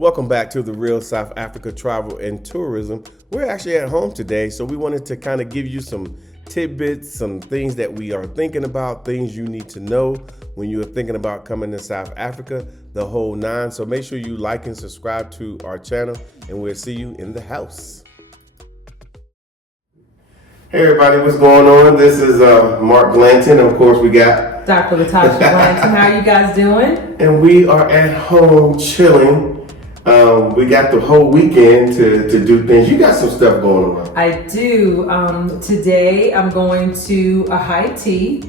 Welcome back to the Real South Africa Travel and Tourism. We're actually at home today, so we wanted to kind of give you some tidbits, some things that we are thinking about, things you need to know when you're thinking about coming to South Africa, the whole nine. So make sure you like and subscribe to our channel, and we'll see you in the house. Hey everybody, what's going on? This is Mark Blanton. Of course, we got Dr. Latasha Blanton. How are you guys doing? And we are at home chilling. We got the whole weekend to do things. You got some stuff going on. I do. Today I'm going to a high tea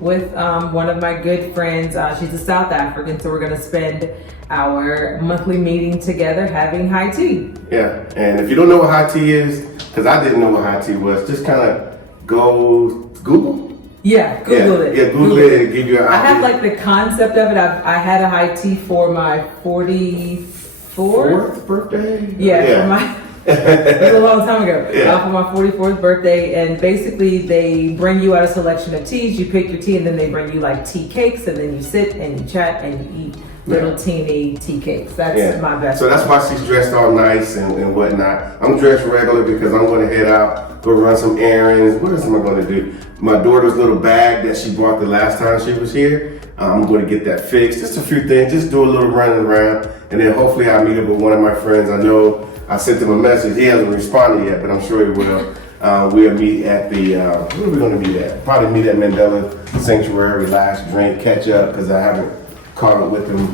with one of my good friends. She's a South African, so we're going to spend our monthly meeting together having high tea. Yeah, and if you don't know what high tea is, because I didn't know what high tea was, just kind of go Google. Yeah, Google it. Yeah, Google it and give you an idea. I have like the concept of it. I had a high tea for my 44th birthday? Yeah. It was a long time ago. For my 44th birthday, and basically they bring you out a selection of teas. You pick your tea, and then they bring you like tea cakes, and then you sit and you chat and you eat little teeny tea cakes. That's my best. So that's why she's dressed all nice and whatnot. I'm dressed regular because I'm going to head out, go run some errands. What else am I going to do? My daughter's little bag that she bought the last time she was here, I'm going to get that fixed. Just a few things, just do a little running around, and then hopefully I'll meet up with one of my friends. I know I sent him a message. He hasn't responded yet, but I'm sure he will. We'll meet at the, where are we going to meet at? Probably meet at Mandela Sanctuary, relax, drink, catch up, because I haven't caught up with him,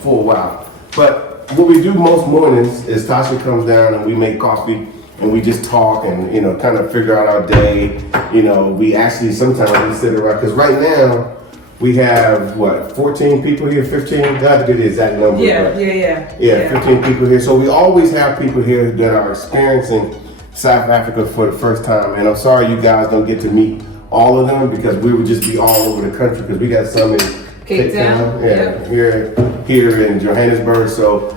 for a while. But what we do most mornings is Tasha comes down and we make coffee and we just talk and, kind of figure out our day. We actually sometimes we sit around, because right now we have, 14 people here, 15? I have to get the exact number. Yeah, 15 people here. So we always have people here that are experiencing South Africa for the first time. And I'm sorry you guys don't get to meet all of them, because we would just be all over the country, because we got some in Cape Town. Here in Johannesburg. So,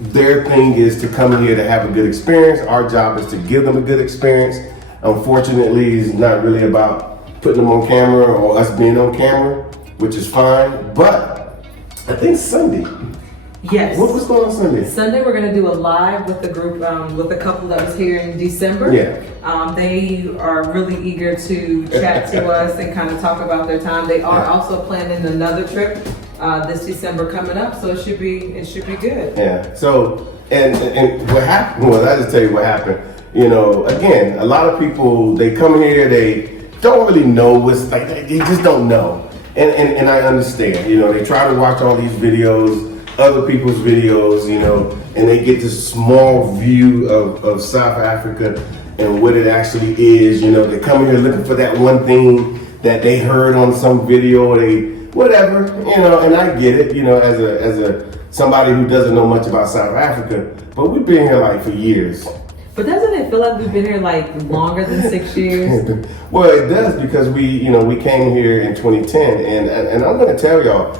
their thing is to come in here to have a good experience. Our job is to give them a good experience. Unfortunately, it's not really about putting them on camera or us being on camera, which is fine. But I think Sunday. Yes. What's going on Sunday? Sunday we're going to do a live with the group, with a couple that was here in December. Yeah. They are really eager to chat to us and kind of talk about their time. They are also planning another trip this December coming up, so it should be good. Yeah. So and what happened? Well, I just tell you what happened. Again, a lot of people, they come here, they don't really know what's like. They just don't know, and I understand. They try to watch all these videos, other people's videos, and they get this small view of South Africa and what it actually is. They come here looking for that one thing that they heard on some video, or whatever, and I get it, as a somebody who doesn't know much about South Africa, but we've been here for years. But doesn't it feel like we've been here longer than 6 years? Well, it does, because we came here in 2010, and I'm going to tell y'all,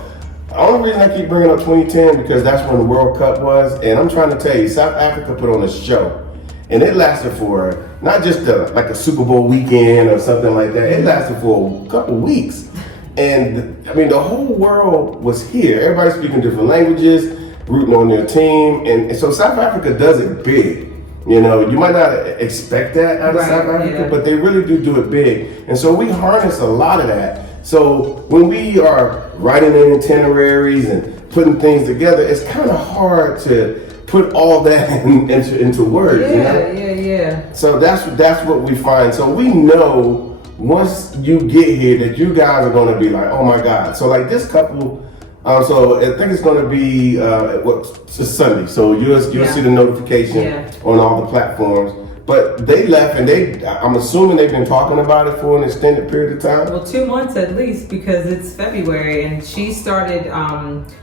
the only reason I keep bringing up 2010 because that's when the World Cup was, and I'm trying to tell you, South Africa put on a show, and it lasted for not just a Super Bowl weekend or something like that. It lasted for a couple weeks, and the whole world was here. Everybody speaking different languages, rooting on their team, and so South Africa does it big. You might not expect that out of South Africa, but they really do it big, and so we harness a lot of that. So when we are writing in itineraries and putting things together, it's kind of hard to put all that into words. Yeah. So that's what we find. So we know once you get here that you guys are going to be like, oh my God. So this couple, so I think it's going to be it's Sunday. So you'll see the notification on all the platforms. But they left, and I'm assuming they've been talking about it for an extended period of time. Well, 2 months at least, because it's February, and she started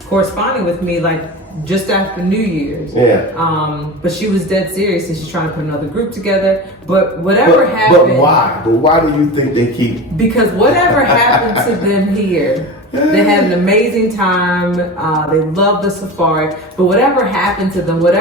corresponding with me just after New Year's. Yeah. But she was dead serious, and she's trying to put another group together. But whatever happened. But why? But why do you think they keep? Because whatever happened to them here, they had an amazing time. They loved the safari. But whatever happened to them, I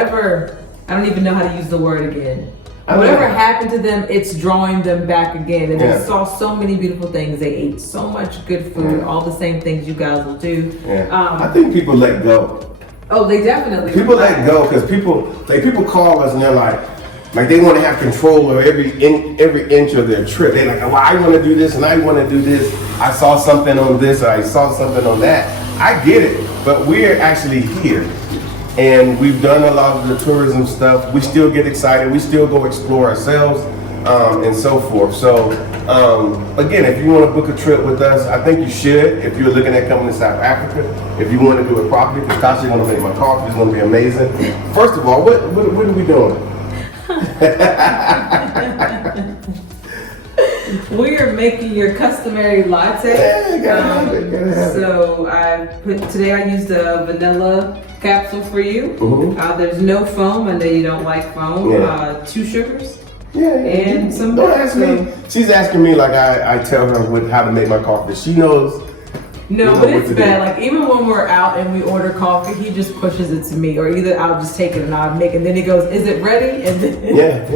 don't even know how to use the word again. Whatever happened to them, it's drawing them back again. And they saw so many beautiful things. They ate so much good food, all the same things you guys will do. I think people let go. Oh, they definitely. People let go because people call us and they're like they want to have control of every inch of their trip. They're like, well, I want to do this and I want to do this. I saw something on this or I saw something on that. I get it, but we're actually here. And we've done a lot of the tourism stuff. We still get excited. We still go explore ourselves and so forth. So again, if you want to book a trip with us, I think you should. If you're looking at coming to South Africa, if you want to do it properly, because Tasha's going to make my coffee. It's going to be amazing. First of all, what are we doing? We are making your customary latte. Yeah, gotta have it. So today I used a vanilla capsule for you. Mm-hmm. There's no foam. I know you don't like foam. Yeah. 2 sugars. Yeah. And some. Don't ask me. She's asking me like I tell her how to make my coffee. She knows. No, but it's bad. Like even when we're out and we order coffee, he just pushes it to me, or either I'll just take it and I'll make it. And then he goes, "Is it ready?" And then yeah.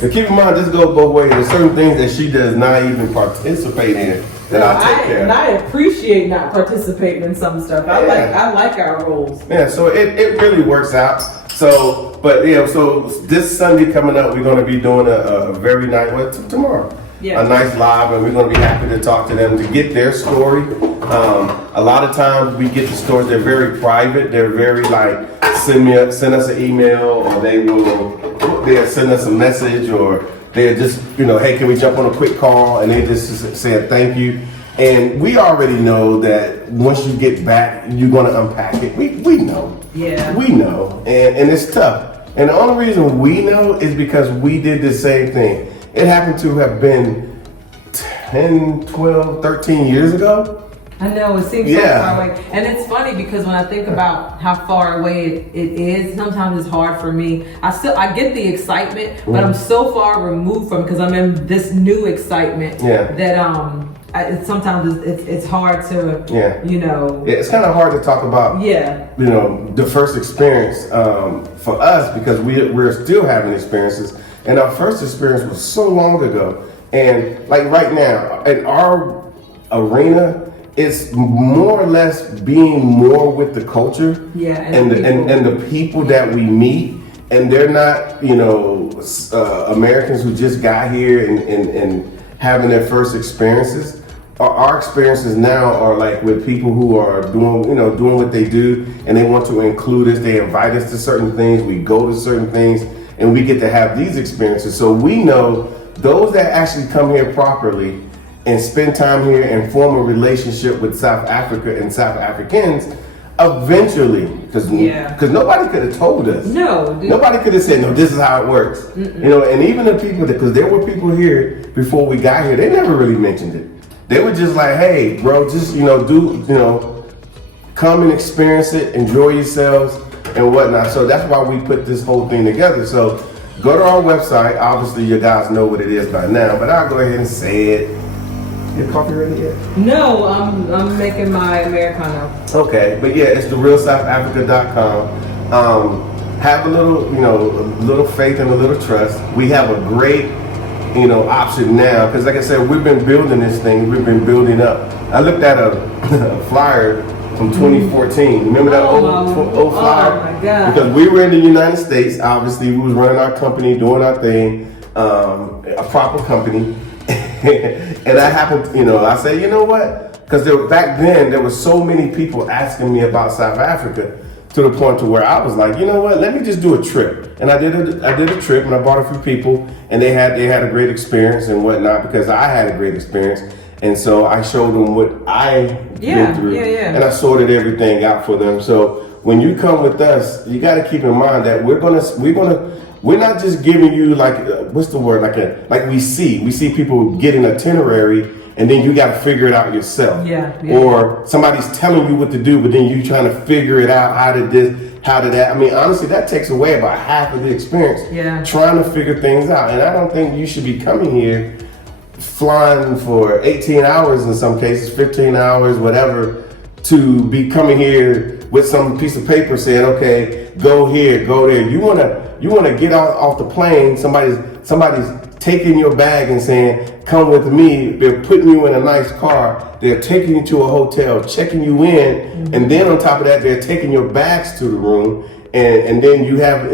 But keep in mind, this goes both ways. There's certain things that she does not even participate in that I take care of. And I appreciate not participating in some stuff. I like our roles. Yeah, so it really works out. So, but yeah, so this Sunday coming up, we're going to be doing a very nice tomorrow. Yeah. A nice live, and we're going to be happy to talk to them to get their story. A lot of times we get the stories, they're very private. They're very like send us an email, or they'll send us a message, or they're just, hey, can we jump on a quick call? And they just say thank you. And we already know that once you get back, you're going to unpack it. We know. Yeah. We know. And it's tough. And the only reason we know is because we did the same thing. It happened to have been 10, 12, 13 years ago. I know, it seems so far away. And it's funny because when I think about how far away it is, sometimes it's hard for me. I get the excitement, but I'm so far removed from it because I'm in this new excitement that sometimes it's hard to, Yeah, it's kind of hard to talk about, the first experience for us because we're still having experiences. And our first experience was so long ago. And like right now, in our arena, it's more or less being more with the culture and the people that we meet. And they're not, Americans who just got here and having their first experiences. Our experiences now are like with people who are doing what they do, and they want to include us. They invite us to certain things. We go to certain things. And we get to have these experiences. So we know those that actually come here properly and spend time here and form a relationship with South Africa and South Africans, eventually, because nobody could have told us. No. Nobody could have said, no, this is how it works. And even the people, because there were people here before we got here, they never really mentioned it. They were just like, hey, bro, just, come and experience it, enjoy yourselves, and whatnot. So that's why we put this whole thing together. So go to our website. Obviously, you guys know what it is by now, but I'll go ahead and say it. Your coffee ready yet? No, I'm making my Americano. Okay, but yeah, it's therealsouthafrica.com. Have a little faith and a little trust. We have a great, option now because, like I said, we've been building this thing. We've been building up. I looked at a flyer from 2014. Remember that old flyer? Oh my God. Because we were in the United States, obviously we was running our company, doing our thing, a proper company. And I happened, I said, you know what? Because back then there were so many people asking me about South Africa to the point to where I was like, you know what? Let me just do a trip. And I did a trip, and I brought a few people, and they had a great experience and whatnot because I had a great experience. And so I showed them what I went through, and I sorted everything out for them. So when you come with us, you got to keep in mind that we're not just giving you what's the word, like we see people get an itinerary, and then you got to figure it out yourself. Or somebody's telling you what to do, but then you trying to figure it out. How did this? How did that? I mean, honestly, that takes away about half of the experience. Trying to figure things out, and I don't think you should be coming here flying for 18 hours in some cases, 15 hours, whatever, to be coming here with some piece of paper saying, okay, go here, go there. You wanna get off the plane, somebody's taking your bag and saying, come with me. They're putting you in a nice car. They're taking you to a hotel, checking you in. And then on top of that, they're taking your bags to the room. And then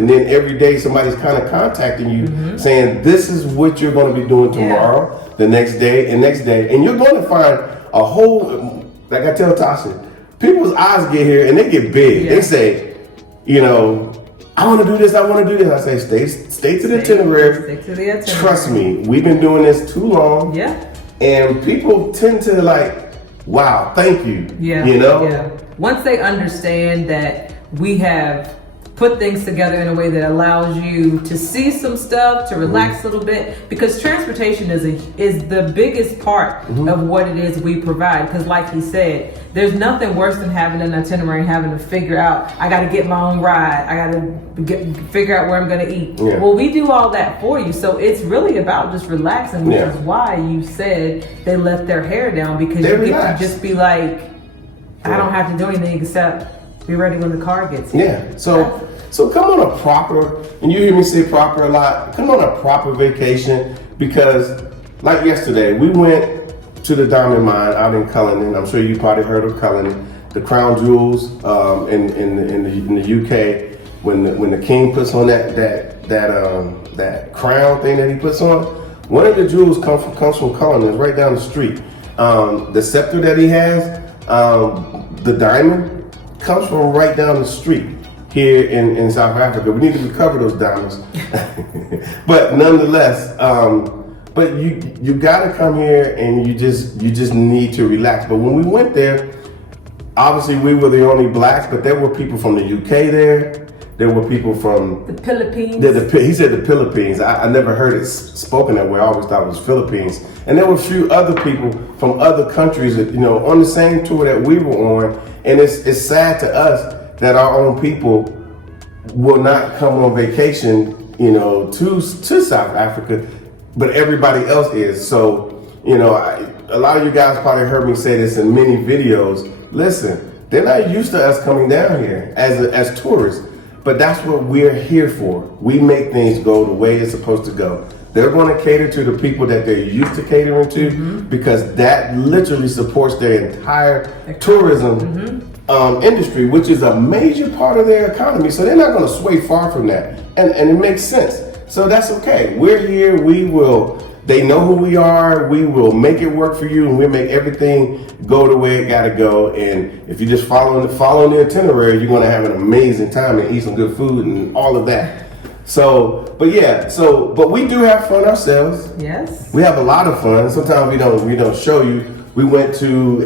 then every day somebody's kind of contacting you saying, this is what you're going to be doing tomorrow, the next day, and next day. And you're going to find a whole, like I tell Tasha, people's eyes get here and they get big. Yeah. They say, I want to do this, I want to do this. I say, stay to the itinerary. Stick to the itinerary. Trust me, we've been doing this too long. Yeah. And people tend to wow, thank you. Yeah. Yeah. Once they understand that we have put things together in a way that allows you to see some stuff, to relax a little bit, because transportation is the biggest part of what it is we provide. Because like he said, there's nothing worse than having an itinerary and having to figure out, I got to get my own ride, I got to figure out where I'm going to eat. Yeah. Well, we do all that for you. So it's really about just relaxing, which is why you said they let their hair down, because you get to just be like, I don't have to do anything except be ready when the car gets here. Yeah. So come on a proper, and you hear me say proper a lot, come on a proper vacation, because like yesterday, we went to the diamond mine out in Cullinan. I'm sure you probably heard of Cullinan, the crown jewels in the UK. When the king puts on that crown thing that he puts on, one of the jewels comes from Cullinan. It's right down the street. The scepter that he has, the diamond, comes from right down the street here in South Africa. We need to recover those diamonds. But nonetheless, but you gotta come here and you just need to relax. But when we went there, obviously we were the only blacks, but there were people from the UK there. There were people from the Philippines. He said the Philippines. I never heard it spoken that way. I always thought it was Philippines. And there were a few other people from other countries that, on the same tour that we were on. And it's sad to us that our own people will not come on vacation, to South Africa, but everybody else is. So, a lot of you guys probably heard me say this in many videos. Listen, they're not used to us coming down here as tourists, but that's what we're here for. We make things go the way it's supposed to go. They're going to cater to the people that they're used to catering to, because that literally supports their entire tourism industry, which is a major part of their economy. So they're not going to sway far from that. And it makes sense. So that's okay. We're here. They know who we are. We will make it work for you, and we'll make everything go the way it got to go. And if you just follow the itinerary, you're going to have an amazing time and eat some good food and all of that. But we do have fun ourselves. Yes. We have a lot of fun. Sometimes we don't show you. We went to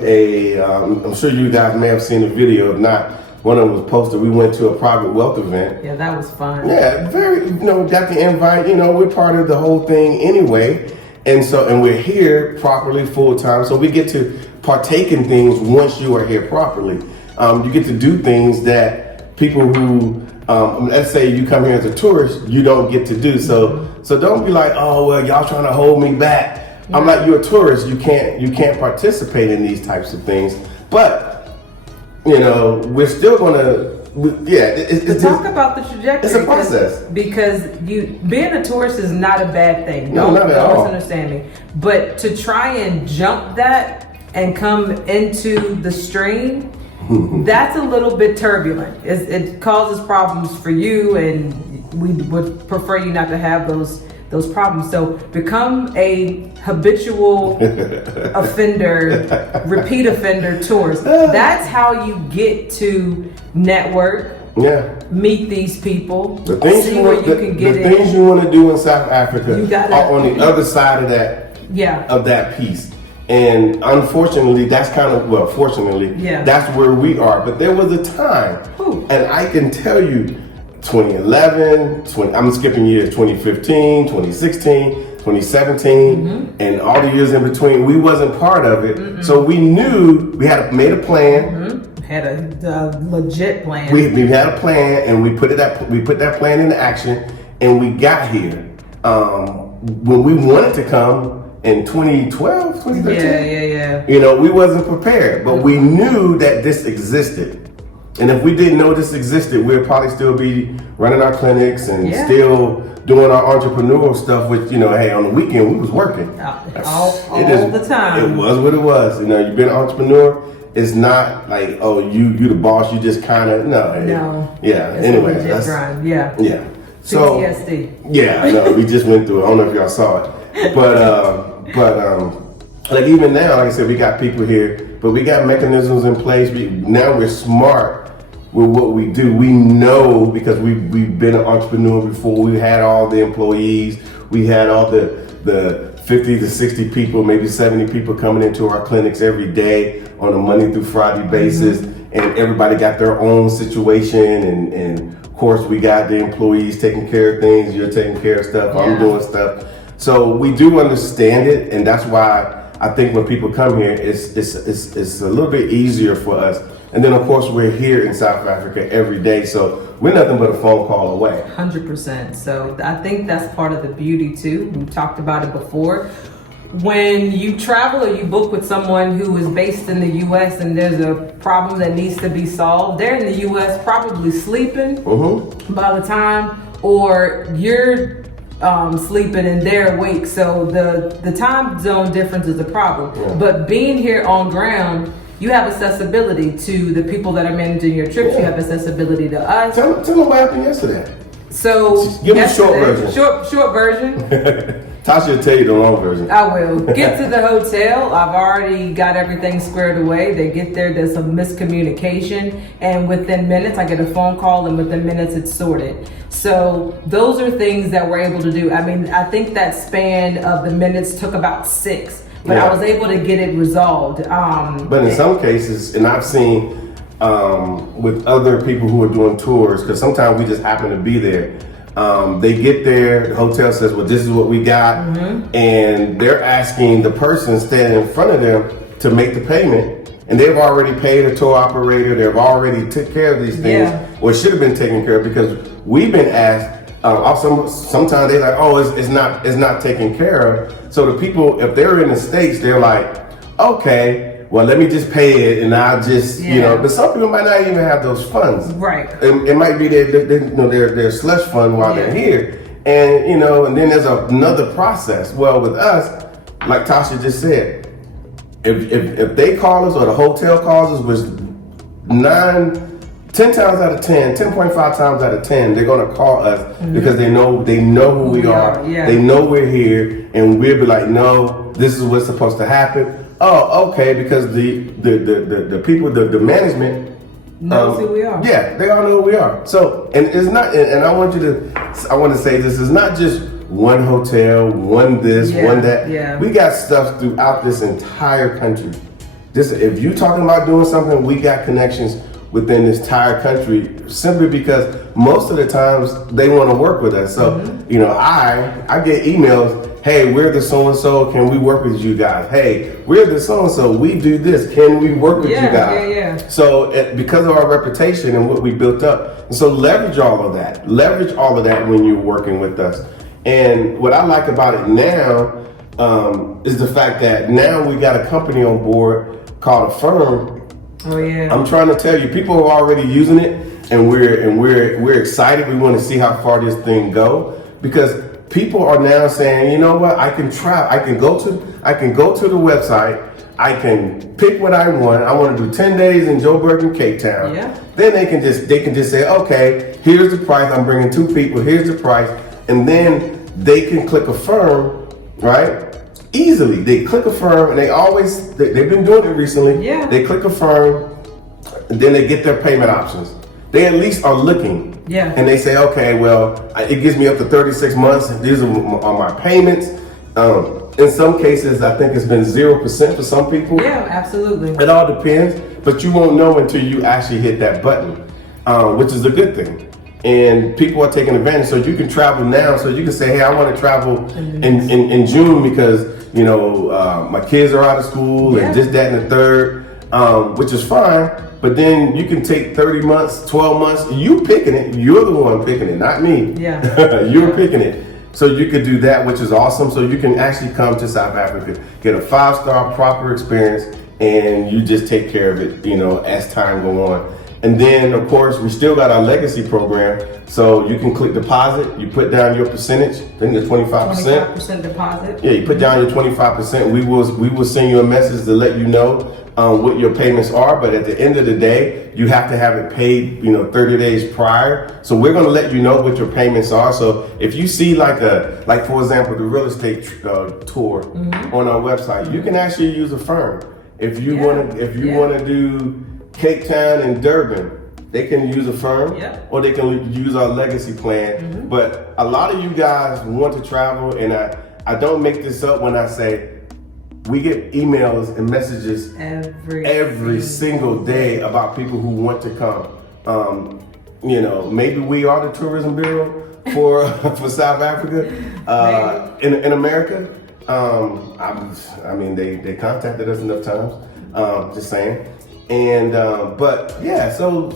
I'm sure you guys may have seen the video. If not, one of them was posted. We went to a private wealth event. Yeah, that was fun. Yeah, got the invite. We're part of the whole thing anyway. And we're here properly full time. So we get to partake in things once you are here properly. You get to do things that people who, let's say you come here as a tourist, you don't get to do. So don't be like, oh, well, y'all trying to hold me back. Yeah. I'm like, you're a tourist. You can't participate in these types of things. But, we're still going to, talk about the trajectory. It's a process. Because being a tourist is not a bad thing. No, not at all. Don't misunderstand me. But to try and jump that and come into the stream, that's a little bit turbulent. It causes problems for you, and we would prefer you not to have those problems. So become a habitual offender, repeat offender tourist. That's how you get to network. Yeah. Meet these people. The things see where you can get in. The things you want to do in South Africa are on the other side of that. Yeah. Of that piece. And unfortunately, fortunately, that's where we are. But there was a time, and I can tell you, 2011, I'm skipping years, 2015, 2016, 2017, and all the years in between, we wasn't part of it. So we knew we had made a plan. Had a legit plan. We had a plan, and we put that plan into action, and we got here. When we wanted to come in 2012, 2013, we wasn't prepared, but we knew that this existed. And if we didn't know this existed, we'd probably still be running our clinics and still doing our entrepreneurial stuff, which, hey, on the weekend we was working. All the time. It was what it was. You've been an entrepreneur. It's not like, oh, you the boss. You just kind of no. Yeah. It's anyway, a legit grind. Yeah. Yeah. So PTSD. Yeah, I know. We just went through it. I don't know if y'all saw it, but like even now, like I said, we got people here, but we got mechanisms in place. Now we're smart with what we do. We know because we've been an entrepreneur before. We had all the employees. We had all the 50 to 60 people, maybe 70 people coming into our clinics every day on a Monday through Friday basis, and everybody got their own situation. And of course, we got the employees taking care of things. You're taking care of stuff. I'm doing stuff. So we do understand it, and that's why I think when people come here, it's a little bit easier for us. And then of course we're here in South Africa every day, so we're nothing but a phone call away. 100%. So I think that's part of the beauty too. We've talked about it before. When you travel or you book with someone who is based in the U.S. and there's a problem that needs to be solved, they're in the U.S. probably sleeping by the time, or you're sleeping and they're awake. So the time zone difference is a problem. Yeah. But being here on ground, you have accessibility to the people that are managing your trips. You have accessibility to us. Tell them what happened yesterday. So give me a short version. Short version. Tasha will tell you the long version. I will. Get to the hotel. I've already got everything squared away. They get there, there's some miscommunication, and within minutes I get a phone call, and within minutes it's sorted. So those are things that we're able to do. I mean, I think that span of the minutes took about 6, but I was able to get it resolved. But in some cases, and I've seen with other people who are doing tours, because sometimes we just happen to be there. They get there, the hotel says, well, this is what we got. And they're asking the person standing in front of them to make the payment. And they've already paid a tour operator. They've already took care of these things. Or it should have been taken care of, because we've been asked, sometimes they're like, oh, it's not taken care of. So the people, if they're in the States, they're like, okay, well, let me just pay it, and I'll just, but some people might not even have those funds. Right. It might be their slush fund while they're here. And, and then there's another process. Well, with us, like Tasha just said, if they call us or the hotel calls us, was 10 times out of 10, 10.5 times out of 10, they're gonna call us because they know who we are. They know we're here, and we'll be like, no, this is what's supposed to happen. Oh, okay, because the people, the management knows who we are. Yeah, they all know who we are. So, and it's not, and I want to say this is not just one hotel, one this, one that. Yeah. We got stuff throughout this entire country. If you're talking about doing something, we got connections within this entire country, simply because most of the times they want to work with us. So, I get emails, hey, we're the so-and-so, can we work with you guys? Hey, we're the so-and-so, we do this, can we work with you guys? Yeah. So because of our reputation and what we built up, and so leverage all of that when you're working with us. And what I like about it now is the fact that now we got a company on board called Affirm. Oh yeah. I'm trying to tell you, people are already using it, and we're excited. We want to see how far this thing go, because people are now saying, you know what, I can go to the website, I can pick what I want. I want to do 10 days in Joburg and Cape Town. Yeah. Then they can just say, okay, here's the price. I'm bringing 2 people. Here's the price, and then they can click Affirm, right? Easily, they click Affirm, and they've been doing it recently. Yeah. They click Affirm, and then they get their payment options. They at least are looking. Yeah. And they say, okay, well, it gives me up to 36 months. These are my payments. In some cases, I think it's been 0% for some people. Yeah, absolutely. It all depends, but you won't know until you actually hit that button, which is a good thing. And people are taking advantage. So you can travel now. So you can say, hey, I want to travel in June because, my kids are out of school and this, that, and the third, which is fine. But then you can take 30 months, 12 months. You picking it. You're the one picking it, not me. Yeah. You're picking it. So you could do that, which is awesome. So you can actually come to South Africa, get a 5-star proper experience, and you just take care of it, as time go on. And then, of course, we still got our legacy program. So you can click deposit. You put down your percentage. I think it's 25%. 25% deposit. Yeah, you put down your 25%. We will send you a message to let you know what your payments are. But at the end of the day, you have to have it paid, 30 days prior. So we're going to let you know what your payments are. So if you see like for example, the real estate tour on our website, you can actually use a firm. If you want to do Cape Town and Durban, they can use a firm, or they can use our legacy plan. But a lot of you guys want to travel, and I don't make this up when I say we get emails and messages every single day about people who want to come. Maybe we are the tourism bureau for South Africa, in America. They contacted us enough times. Just saying. And but yeah, so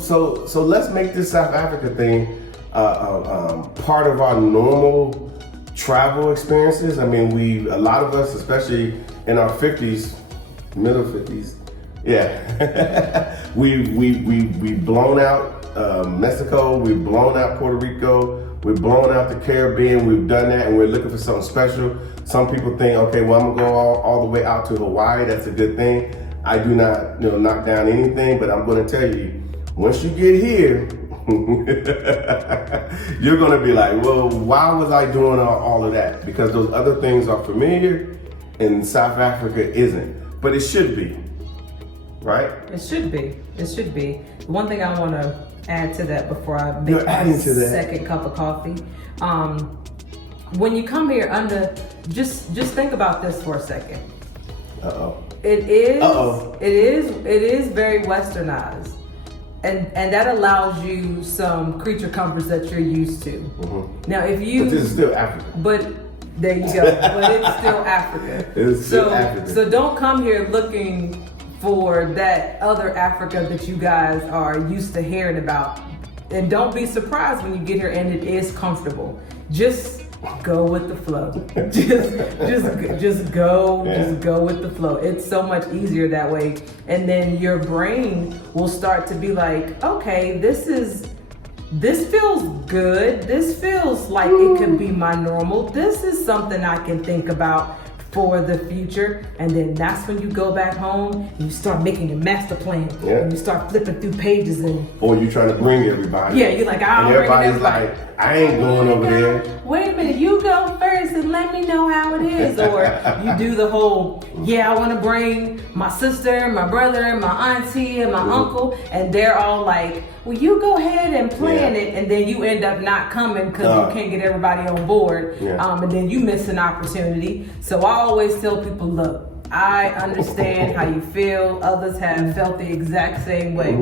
let's make this South Africa thing part of our normal travel experiences. I mean, a lot of us, especially in our 50s, middle 50s, we've blown out Mexico, we've blown out Puerto Rico, we've blown out the Caribbean. We've done that, and we're looking for something special. Some people think, okay, well, I'm gonna go all the way out to Hawaii. That's a good thing. I do not, knock down anything, but I'm going to tell you, once you get here, you're going to be like, well, why was I doing all of that? Because those other things are familiar, and South Africa isn't. But it should be, right? It should be. It should be. One thing I want to add to that before I make my second cup of coffee. When you come here, just think about this for a second. Uh-oh. It is very westernized, and that allows you some creature comforts that you're used to. Now, but this is still Africa. But there you go. But it's still Africa. It's still Africa. So don't come here looking for that other Africa that you guys are used to hearing about, and don't be surprised when you get here and it is comfortable. Just go with the flow. just go with the flow. It's so much easier that way. And then your brain will start to be like, okay, this feels good. This feels like it could be my normal. This is something I can think about for the future. And then that's when you go back home and you start making your master plan. And you start flipping through pages or you trying to bring everybody. Yeah, you're like, I'll bring everybody. Like, I ain't going over there. Wait a minute, you go first and let me know how it is. Or you do the whole, I want to bring my sister, my brother, my auntie, and my uncle. And they're all like, well, you go ahead and plan it. And then you end up not coming because you can't get everybody on board. And then you miss an opportunity. So I always tell people, look, I understand how you feel. Others have felt the exact same way.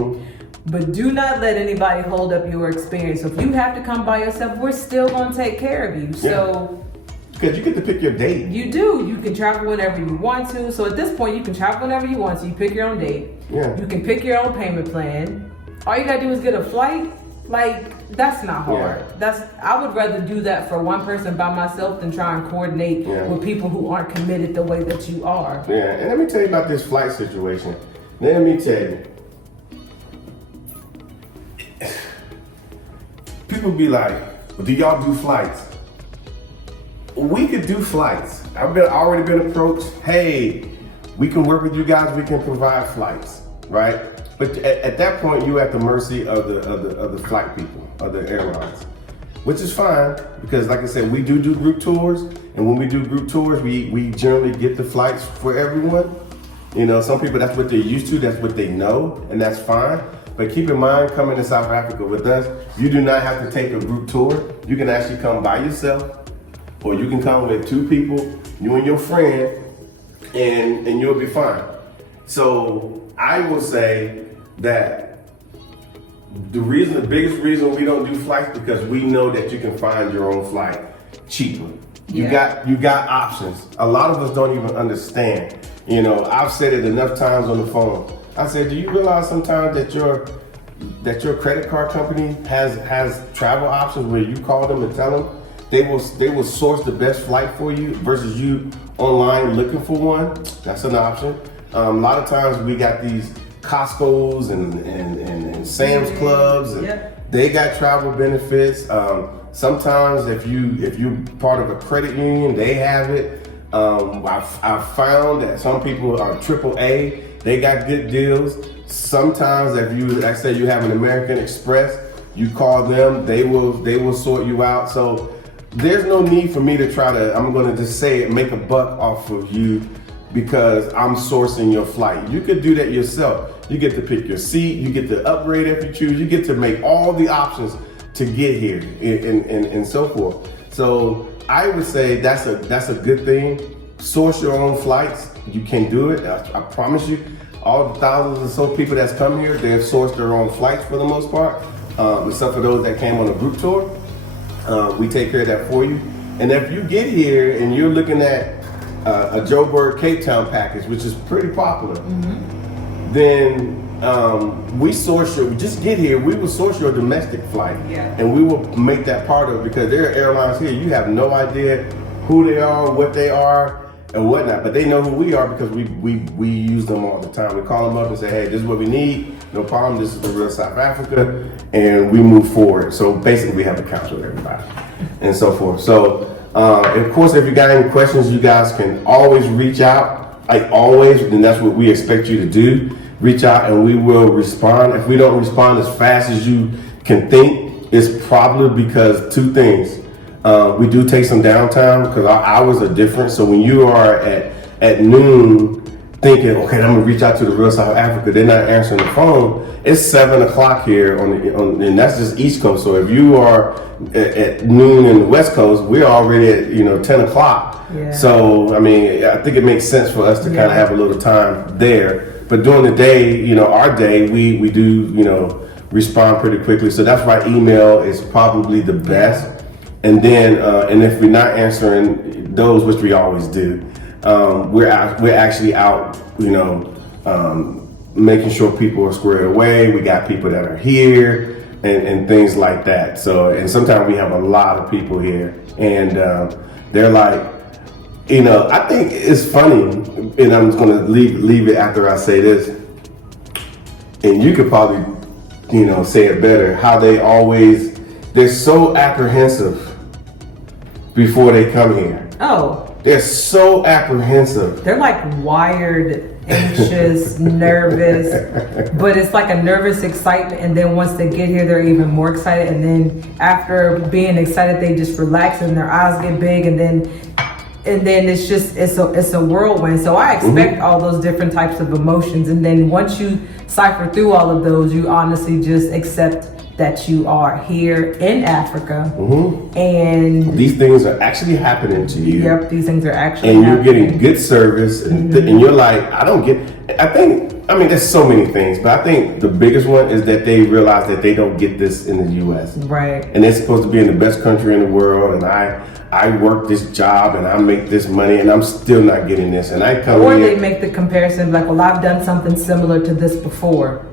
But do not let anybody hold up your experience. So if you have to come by yourself, we're still going to take care of you. So because you get to pick your date. You do. You can travel whenever you want to. So at this point, you can travel whenever you want to. You pick your own date. You can pick your own payment plan. All you got to do is get a flight. Like, that's not hard. I would rather do that for one person by myself than try and coordinate with people who aren't committed the way that you are. And let me tell you about this flight situation. Let me tell you. People be like, well, do y'all do flights? We could do flights. I've already been approached. Hey, we can work with you guys. We can provide flights, right? But at that point, you're at the mercy of the flight people, of the airlines, which is fine because, like I said, we do group tours, and when we do group tours, we generally get the flights for everyone. Some people, that's what they're used to, that's what they know, and that's fine. But keep in mind, coming to South Africa with us, you do not have to take a group tour. You can actually come by yourself, or you can come with two people, you and your friend, and you'll be fine. So I will say that the biggest reason we don't do flights because we know that you can find your own flight cheaper. You got options. A lot of us don't even understand. I've said it enough times on the phone. I said, do you realize sometimes that your credit card company has travel options where you call them and tell them they will source the best flight for you versus you online looking for one? That's an option. A lot of times we got these Costco's and Sam's Clubs, and they got travel benefits. Sometimes if you're part of a credit union, they have it. I've found that some people are AAA, they got good deals. Sometimes if you, like I said, you have an American Express, you call them, they will sort you out. So there's no need for me to try to, I'm gonna just say it, make a buck off of you because I'm sourcing your flight. You could do that yourself. You get to pick your seat, you get to upgrade if you choose, you get to make all the options to get here and so forth. So I would say that's a good thing. Source your own flights. You can do it. I promise you. All the thousands or so people that's come here, they have sourced their own flights for the most part, except for those that came on a group tour. We take care of that for you. And if you get here and you're looking at a Joburg Cape Town package, which is pretty popular, then we source your, just get here, we will source your domestic flight. And we will make that part of it because there are airlines here, you have no idea who they are, what they are, and whatnot, but they know who we are because we use them all the time. We call them up and say, hey, this is what we need, no problem, this is the real South Africa, and we move forward. So basically we have accounts with everybody and so forth. So of course, if you got any questions, you guys can always reach out, like always, and that's what we expect you to do. Reach out and we will respond. If we don't respond as fast as you can think, it's probably because two things. We do take some downtime because our hours are different. So when you are at noon thinking, okay, I'm gonna reach out to the real South Africa, they're not answering the phone. It's 7 o'clock here and that's just East Coast. So if you are at noon in the West Coast, we're already at 10 o'clock. So I mean, I think it makes sense for us to kind of have a little time there. But during the day, our day, we do respond pretty quickly. So that's why email is probably the best. And then, and if we're not answering those, which we always do, we're actually out, making sure people are squared away. We got people that are here and things like that. So, and sometimes we have a lot of people here, and they're like, I think it's funny, and I'm just gonna leave it after I say this, and you could probably, say it better. How they're so apprehensive before they come here. Oh. They're so apprehensive. They're like wired, anxious, nervous, but it's like a nervous excitement. And then once they get here, they're even more excited. And then after being excited, they just relax and their eyes get big. And then it's a whirlwind. So I expect all those different types of emotions. And then once you cipher through all of those, you honestly just accept that you are here in Africa, and these things are actually happening to you. Yep, these things are actually and happening. You're getting good service, and you're like, I mean, there's so many things, but I think the biggest one is that they realize that they don't get this in the U.S. Right. And they're supposed to be in the best country in the world, and I work this job and I make this money, and I'm still not getting this, and I come or here. They make the comparison like, well, I've done something similar to this before.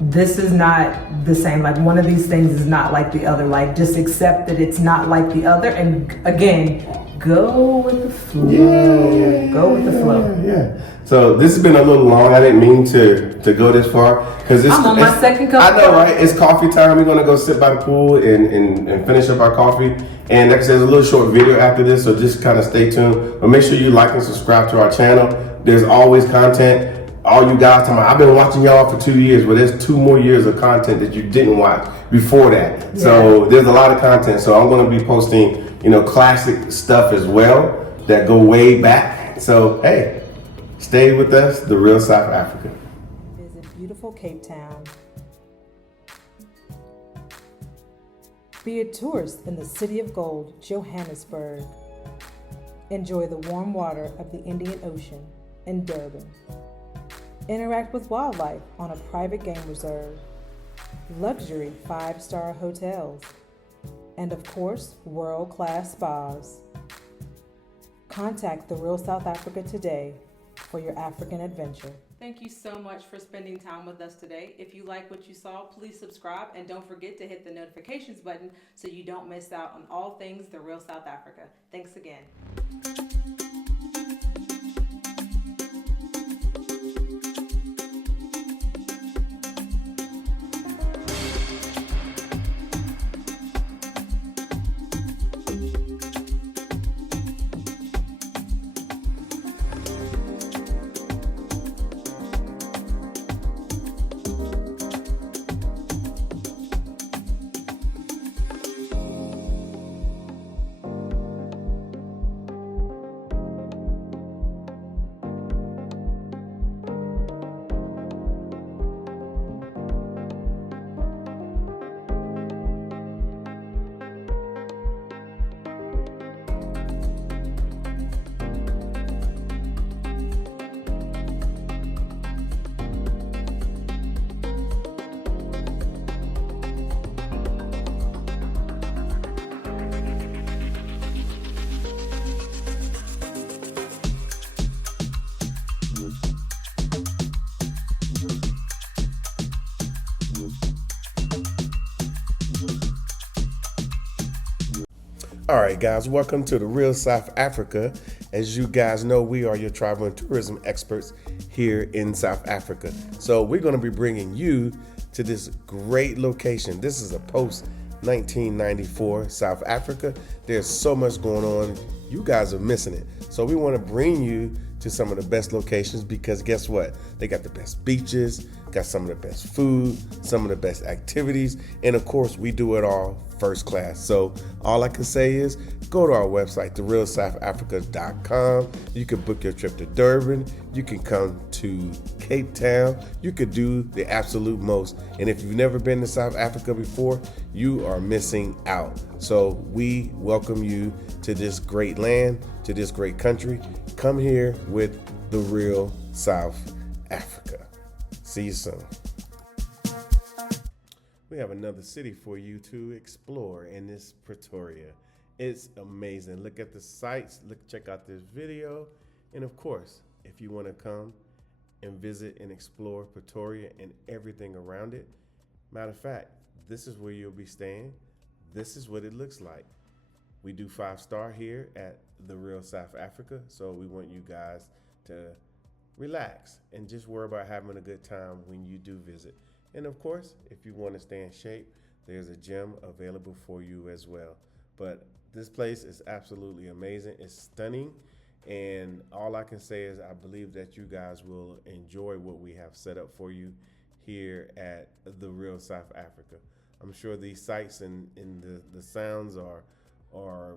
This is not the same. Like, one of these things is not like the other. Like, just accept that it's not like the other. And again, go with the flow. Go with the flow. Yeah. So this has been a little long. I didn't mean to go this far because I'm on my second cup. I know, right? It's coffee time. We're gonna go sit by the pool and finish up our coffee. And like I said, there's a little short video after this, so just kind of stay tuned. But make sure you like and subscribe to our channel. There's always content. All you guys talking about, I've been watching y'all for 2 years, but there's 2 more years of content that you didn't watch before that. Yeah. So there's a lot of content. So I'm going to be posting, classic stuff as well that go way back. So, hey, stay with us, the real South Africa. Visit beautiful Cape Town. Be a tourist in the city of gold, Johannesburg. Enjoy the warm water of the Indian Ocean in Durban. Interact with wildlife on a private game reserve, luxury 5-star hotels, and of course, world-class spas. Contact The Real South Africa today for your African adventure. Thank you so much for spending time with us today. If you like what you saw, please subscribe and don't forget to hit the notifications button so you don't miss out on all things The Real South Africa. Thanks again. All right, guys, welcome to the Real South Africa. As you guys know, we are your travel and tourism experts here in South Africa. So we're going to be bringing you to this great location. This is a post 1994 South Africa. There's so much going on. You guys are missing it. So we want to bring you to some of the best locations because guess what? They got the best beaches, got some of the best food, some of the best activities, and of course, we do it all first class. So all I can say is go to our website, therealsouthafrica.com. You can book your trip to Durban. You can come to Cape Town. You could do the absolute most. And if you've never been to South Africa before, you are missing out. So we welcome you to this great land, to this great country. Come here with the Real South Africa. See you soon. We have another city for you to explore, and it's Pretoria. It's amazing. Look at the sights, check out this video. And of course, if you want to come and visit and explore Pretoria and everything around it, matter of fact, this is where you'll be staying. This is what it looks like. We do 5-star here at the Real South Africa, so we want you guys to relax and just worry about having a good time when you do visit. And of course, if you want to stay in shape, there's a gym available for you as well. But this place is absolutely amazing. It's stunning. And all I can say is I believe that you guys will enjoy what we have set up for you here at the Real South Africa. I'm sure these sights and the sounds are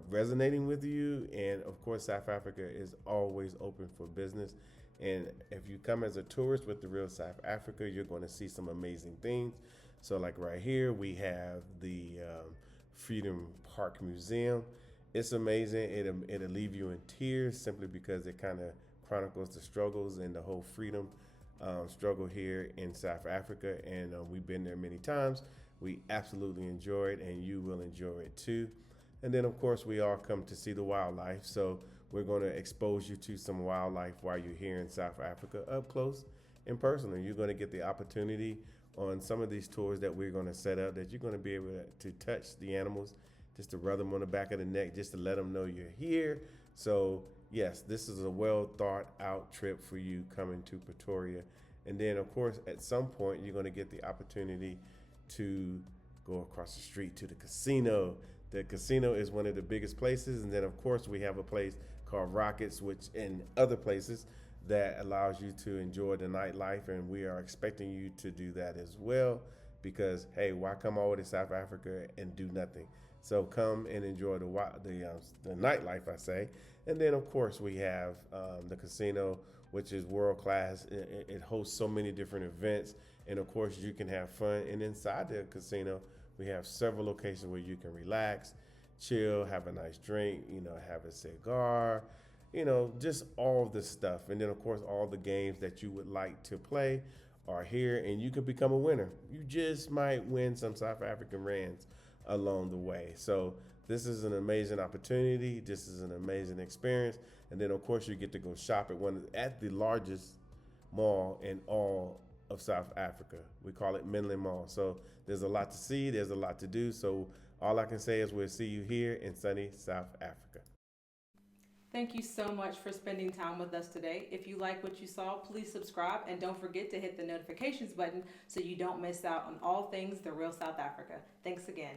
resonating with you. And of course, South Africa is always open for business. And if you come as a tourist with the Real South Africa, you're going to see some amazing things. So like right here, we have the Freedom Park Museum. It's amazing. It'll leave you in tears simply because it kind of chronicles the struggles and the whole freedom struggle here in South Africa. And we've been there many times. We absolutely enjoy it, and you will enjoy it too. And then, of course, we all come to see the wildlife. So we're going to expose you to some wildlife while you're here in South Africa up close and personal. You're going to get the opportunity on some of these tours that we're going to set up that you're going to be able to touch the animals, just to rub them on the back of the neck, just to let them know you're here. So yes, this is a well thought out trip for you coming to Pretoria. And then of course, at some point, you're going to get the opportunity to go across the street to the casino. The casino is one of the biggest places. And then of course, we have a place called Rockets, which in other places that allows you to enjoy the nightlife. And we are expecting you to do that as well because, hey, why come over to South Africa and do nothing? So come and enjoy the nightlife, I say. And then, of course, we have the casino, which is world class. It hosts so many different events. And, of course, you can have fun. And inside the casino, we have several locations where you can relax, chill, have a nice drink, have a cigar, just all this stuff. And then, of course, all the games that you would like to play are here, and you could become a winner. You just might win some South African rands along the way. So this is an amazing opportunity. This is an amazing experience. And then, of course, you get to go shop at the largest mall in all of South Africa. We call it Menlyn Mall. So there's a lot to see. There's a lot to do. So all I can say is we'll see you here in sunny South Africa. Thank you so much for spending time with us today. If you like what you saw, please subscribe and don't forget to hit the notifications button so you don't miss out on all things The Real South Africa. Thanks again.